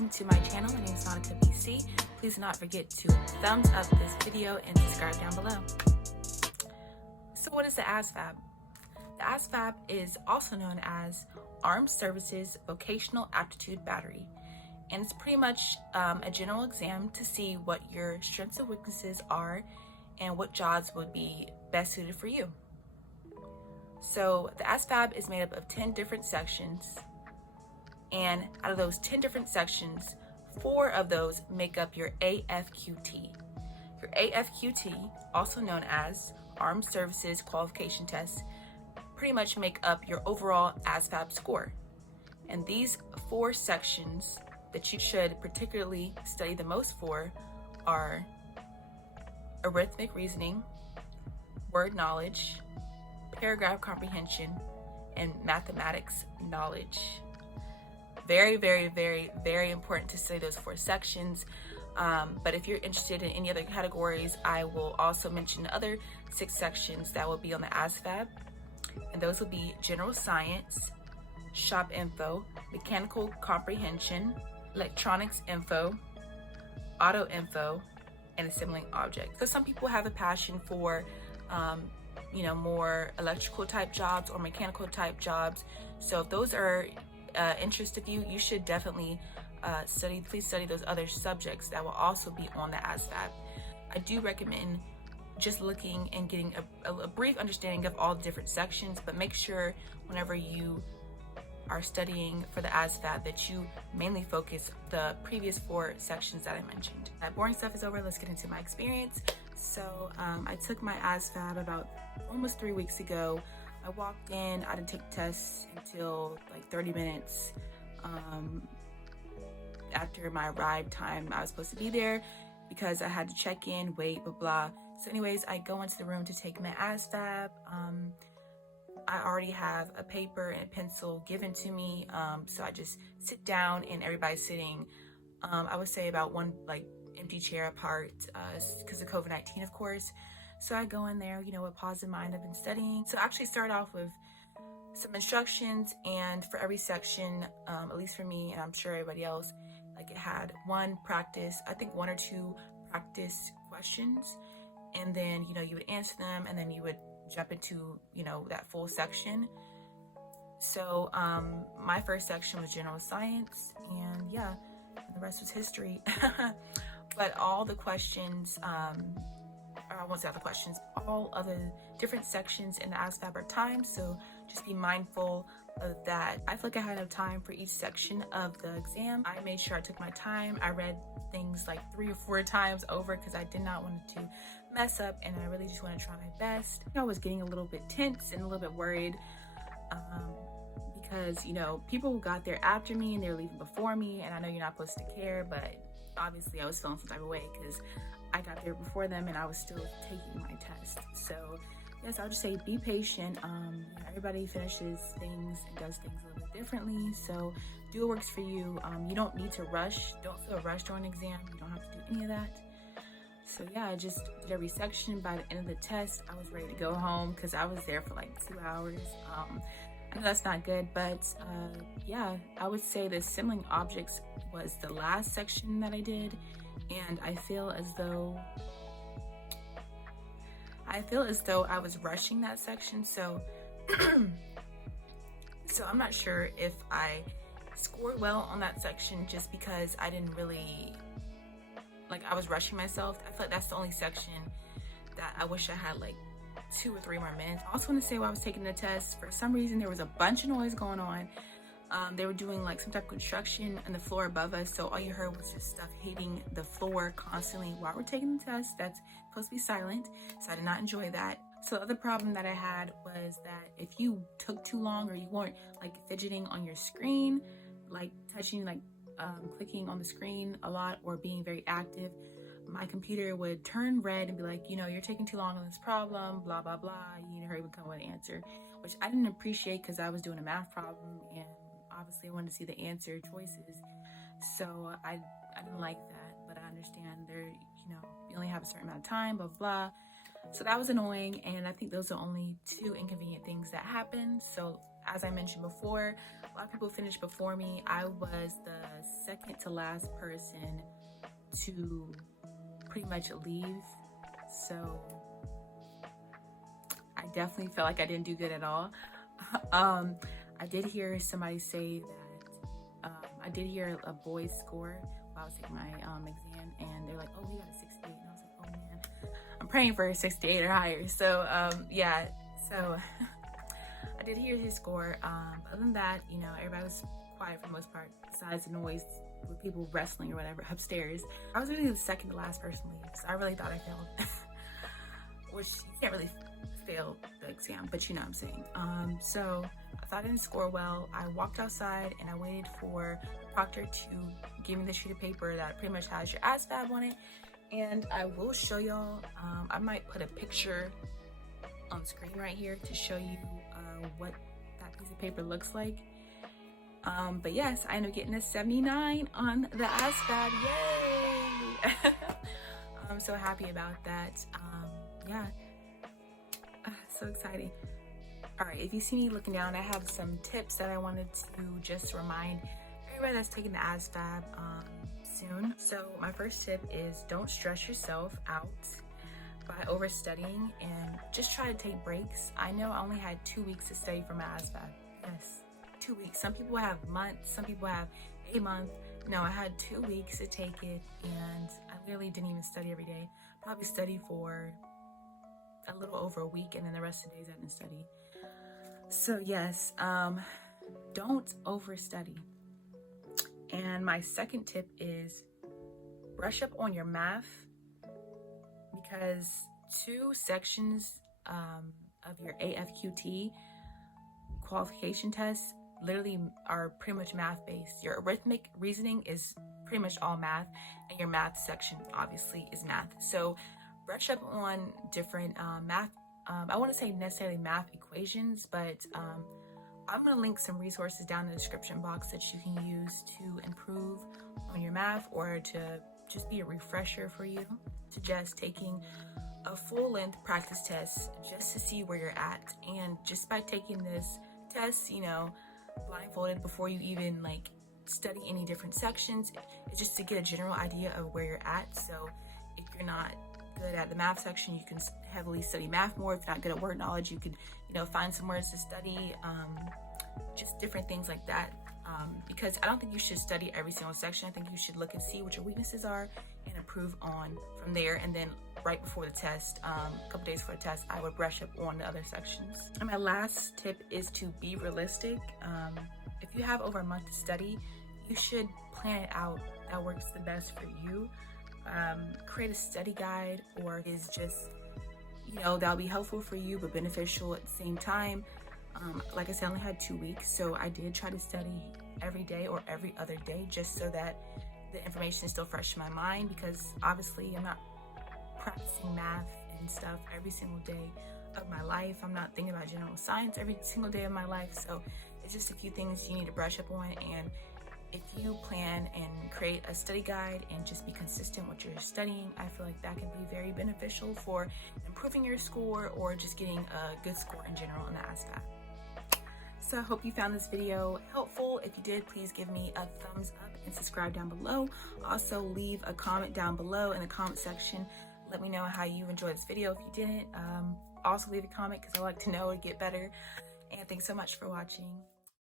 welcome to my channel. My name is Nautica BC. Please do not forget to thumbs up this video and subscribe down below. So what is the Asvab? The Asvab is also known as Armed Services Vocational Aptitude Battery, and it's pretty much a general exam to see what your strengths and weaknesses are and what jobs would be best suited for you. So the Asvab is made up of 10 different sections, and out of those 10 different sections, 4 of those make up your AFQT. Your AFQT, also known as Armed Services Qualification Test, pretty much make up your overall Asvab score. And these 4 sections that you should particularly study the most for are arithmetic reasoning, word knowledge, paragraph comprehension, and mathematics knowledge. Very, very, very, very important to study those 4 sections. But if you're interested in any other categories, I will also mention the other 6 sections that will be on the Asvab. And those will be general science, shop info, mechanical comprehension, electronics info, auto info, and assembling objects. So some people have a passion for more electrical type jobs or mechanical type jobs. So if those are interest of you, you should definitely please study those other subjects that will also be on the Asvab. I do recommend just looking and getting a brief understanding of all the different sections, but make sure whenever you are studying for the Asvab that you mainly focus the previous 4 sections that I mentioned. That boring stuff is over. Let's get into my experience. So I took my Asvab about almost 3 weeks ago. I walked in, I didn't take tests until like 30 minutes after my arrived time. I was supposed to be there because I had to check in, wait, blah, blah. So anyways, I go into the room to take my Asvab. I already have a paper and a pencil given to me. So I just sit down and everybody's sitting, I would say about one like empty chair apart because of COVID-19, of course. So I go in there, with positive mind. I've been studying. So I actually start off with some instructions, and for every section, at least for me, and I'm sure everybody else, like it had 1 or 2 practice questions, and then, you would answer them, and then you would jump into, that full section. So my first section was general science, and yeah, and the rest was history. But all the questions, I won't say all the questions, all of the different sections in the Asvab are timed, so just be mindful of that. I feel like I had enough time for each section of the exam. I made sure I took my time. I read things like 3 or 4 times over because I did not want to mess up, and I really just want to try my best. I was getting a little bit tense and a little bit worried because, people got there after me and they were leaving before me, and I know you're not supposed to care, but obviously I was feeling some type of way because I got there before them and I was still taking my test. So yes, I'll just say be patient. Everybody finishes things and does things a little bit differently, so do what works for you. You don't need to rush. Don't feel rushed during an exam. You don't have to do any of that. So yeah, I just did every section. By the end of the test, I was ready to go home because I was there for like 2 hours. I know that's not good, but yeah, I would say the assembling objects was the last section that I did, and I feel as though I was rushing that section. So so I'm not sure if I scored well on that section just because I didn't really, I was rushing myself. I feel like that's the only section that I wish I had like 2 or 3 more minutes. I also want to say while I was taking the test, for some reason there was a bunch of noise going on. They were doing like some type of construction on the floor above us, so all you heard was just stuff hitting the floor constantly while we're taking the test. That's supposed to be silent, so I did not enjoy that. So the other problem that I had was that if you took too long or you weren't like fidgeting on your screen, like touching, clicking on the screen a lot or being very active, my computer would turn red and be like, you're taking too long on this problem, blah, blah, blah. You need to hurry and come with an answer, which I didn't appreciate because I was doing a math problem and obviously I wanted to see the answer choices. So I didn't like that, but I understand you only have a certain amount of time, blah, blah, blah. So that was annoying, and I think those are only 2 inconvenient things that happened. So as I mentioned before, a lot of people finished before me. I was the second to last person to pretty much leave. So I definitely felt like I didn't do good at all. I did hear somebody say that I did hear a boy's score while I was taking my exam, and they're like, oh, he got a 68. And I was like, oh man, I'm praying for a 68 or higher. So yeah, so I did hear his score. But other than that, you know, everybody was quiet for the most part, besides the noise with people wrestling or whatever upstairs. I was really the second to last person to leave, so I really thought I failed. Which you can't really fail the exam, but you know what I'm saying. So I thought I didn't score well. I walked outside and I waited for the proctor to give me the sheet of paper that pretty much has your Asvab on it. And I will show y'all, I might put a picture on screen right here to show you what that piece of paper looks like. But yes, I ended up getting a 79 on the Asvab, yay! I'm so happy about that. Yeah, so exciting. All right, if you see me looking down, I have some tips that I wanted to just remind everybody that's taking the Asvab soon. So my first tip is don't stress yourself out by overstudying, and just try to take breaks. I know I only had 2 weeks to study for my Asvab. Yes, 2 weeks. Some people have months, some people have a month. No, I had 2 weeks to take it, and I literally didn't even study every day. Probably studied for a little over a week, and then the rest of the days I didn't study. So yes, don't overstudy. And my second tip is brush up on your math, because 2 sections of your AFQT qualification tests literally are pretty much math based. Your arithmetic reasoning is pretty much all math, and your math section obviously is math. So brush up on different math, I wouldn't say necessarily math equations, but I'm going to link some resources down in the description box that you can use to improve on your math, or to just be a refresher for you, suggest taking a full-length practice test just to see where you're at. And just by taking this test, you know, blindfolded before you even like study any different sections, it's just to get a general idea of where you're at. So if you're not good at the math section, you can heavily study math more. If you're not good at word knowledge, you could, you know, find some words to study, just different things like that. Because I don't think you should study every single section. I think you should look and see what your weaknesses are and improve on from there. And then right before the test, a couple days before the test, I would brush up on the other sections. And my last tip is to be realistic. If you have over a month to study, you should plan it out that works the best for you. Create a study guide, or is just, you know, that'll be helpful for you but beneficial at the same time. Like I said, I only had 2 weeks, so I did try to study every day or every other day, just so that the information is still fresh in my mind, because obviously I'm not practicing math and stuff every single day of my life. I'm not thinking about general science every single day of my life, so it's just a few things you need to brush up on. And if you plan and create a study guide and just be consistent with your studying, I feel like that can be very beneficial for improving your score or just getting a good score in general in the Asvab. So I hope you found this video helpful. If you did, please give me a thumbs up and subscribe down below. Also, leave a comment down below in the comment section. Let me know how you enjoyed this video. If you didn't, also leave a comment, because I like to know and get better. And thanks so much for watching.